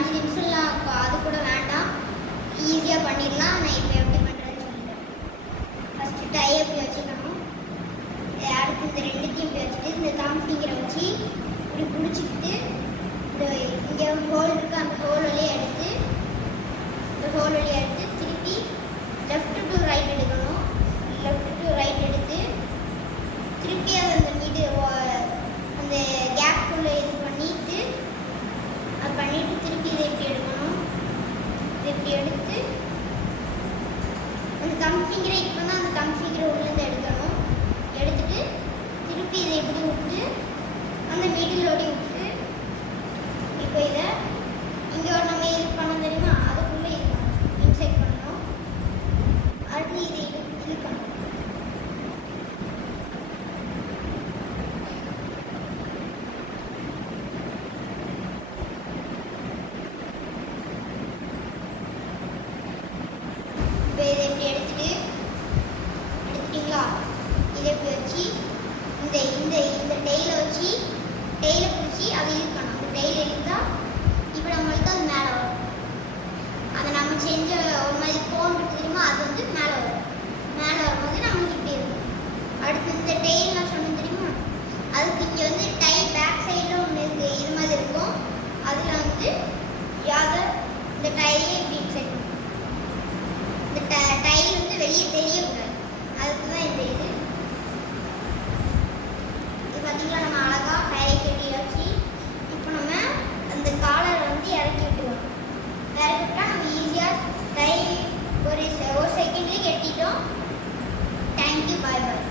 5 நிமிஷம்லாம் அது கூட வேண்டாம், ஈஸியாக பண்ணிடலாம். நான் இப்போ எப்படி பண்ணுறேன்னு சொல்லிட்டேன். ஃபஸ்ட்டு டை எப்படி வச்சுக்கணும், அடுத்து இந்த ரெண்டுத்தையும் இப்படி வச்சுட்டு இந்த தம் ஃபிங்கரை வச்சு இப்படி பிடிச்சிக்கிட்டு இந்த இங்கே ஹோல் இருக்குது அந்த ஹோல் வழியாக எடுத்து திருப்பி லெஃப்ட் டு ரைட் எடுக்கணும். லெஃப்ட் டு ரைட் எடுத்து திருப்பி அதை அந்த மீது அந்த கேப்புக்குள்ளே இது பண்ணிட்டு திருப்பி இதை இப்படி எடுக்கணும். இப்படி எடுத்து அந்த தம் ஃபிங்கரை இப்போனா அந்த தம் ஃபிங்கரை உள்ளேருந்து எடுக்கணும். எடுத்துட்டு திருப்பி இதை இப்படி விட்டு அந்த மிடிலோடி விட்டு இப்போ இதை இங்கே ஒரு நம்ம இது பண்ண தெரியுமா, அதுக்குள்ளே இருக்கணும், இன்செக்ட் பண்ணணும். அடுத்து இதை இழுக்கணும். இப்போ இதை இப்படி எடுத்துட்டீங்களா, இதை இப்படி வச்சு இந்த இந்த இந்த டெய்லை வச்சு டெய்லை பிடிச்சி அதை இழுக்கணும். அந்த டெய்லை இழுத்தால் இப்போ நம்மளுக்கு அது மேலே வரும். அதை நம்ம செஞ்ச ஒரு மாதிரி கோன் தெரியுமா, அது வந்து மேலே வரும். மேலே வரும்போது நம்மளுக்கு இப்படி இருக்கும். அடுத்து இந்த டெய்லாம் சொன்ன தெரியுமா, அதுக்கு இங்கே வந்து டை பேக் சைடில் ஒன்று இருக்குது, இது மாதிரி இருக்கும். அதில் வந்து இந்த டையை இப்படி செட் பண்ணும். இந்த டை வந்து வெளியே தெரியக்கூடாது, அதுக்கு தான் இந்த இது. பார்த்தீங்களா, நம்ம அழகாக டை கட்டியாச்சு. இப்போ நம்ம அந்த காலரை வந்து இறக்கி விட்டுருவோம். இறக்கி விட்டால் நம்ம ஈஸியாக டை ஒரு செகண்ட்லேயே கட்டிட்டோம். தேங்க்யூ, பாய் பாய்.